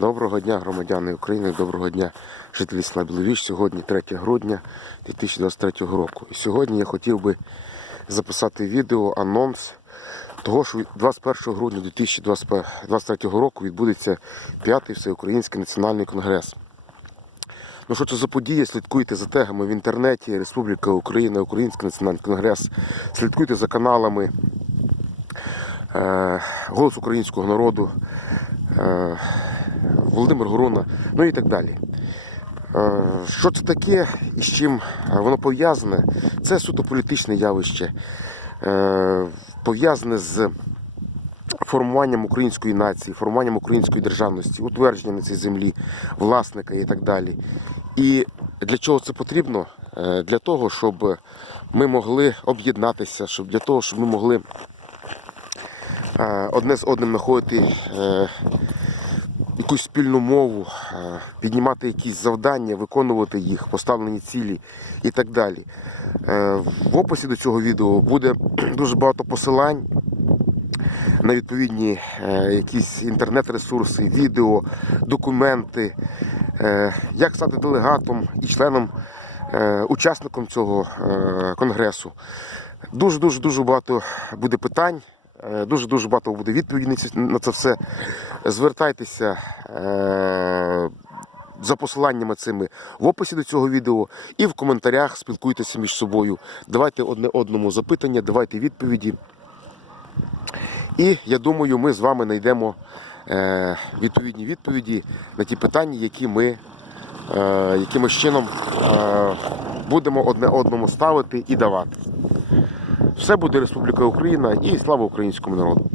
Доброго дня, громадяни України, доброго дня, жителі села. Сьогодні 3 грудня 2023 року. І сьогодні я хотів би записати відео, анонс того, що 21 грудня 2023 року відбудеться п'ятий всеукраїнський національний конгрес. Ну що це за подія? Слідкуйте за тегами в інтернеті Республіка Україна, Український національний конгрес. Слідкуйте за каналами е, Голос українського народу, е, Володимир Горуна, ну і так далі. Е, Що це таке і з чим е, воно пов'язане? Це суто політичне явище, е, пов'язане з формуванням української нації, формуванням української державності, утвердженням на цій землі, власника і так далі. І для чого це потрібно? Для того, щоб ми могли об'єднатися, щоб для того, щоб ми могли одне з одним знаходити якусь спільну мову, е, піднімати якісь завдання, виконувати їх, поставлені цілі і так далі. Е, В описі до цього відео буде дуже багато посилань на відповідні е, якісь інтернет-ресурси, відео, документи, як стати делегатом і членом, учасником цього конгресу. Дуже дуже дуже багато буде питань. Е, Дуже дуже багато буде відповідей на це все. Звертайтеся е, за посиланнями цими в описі до цього відео і в коментарях спілкуйтеся між собою. Давайте одне одному запитання, давайте відповіді. І я думаю, ми з вами знайдемо е, відповідні відповіді на ті питання, які ми якимось чином будемо одне одному ставити і давати. Все буде Республіка Україна і слава українському народу.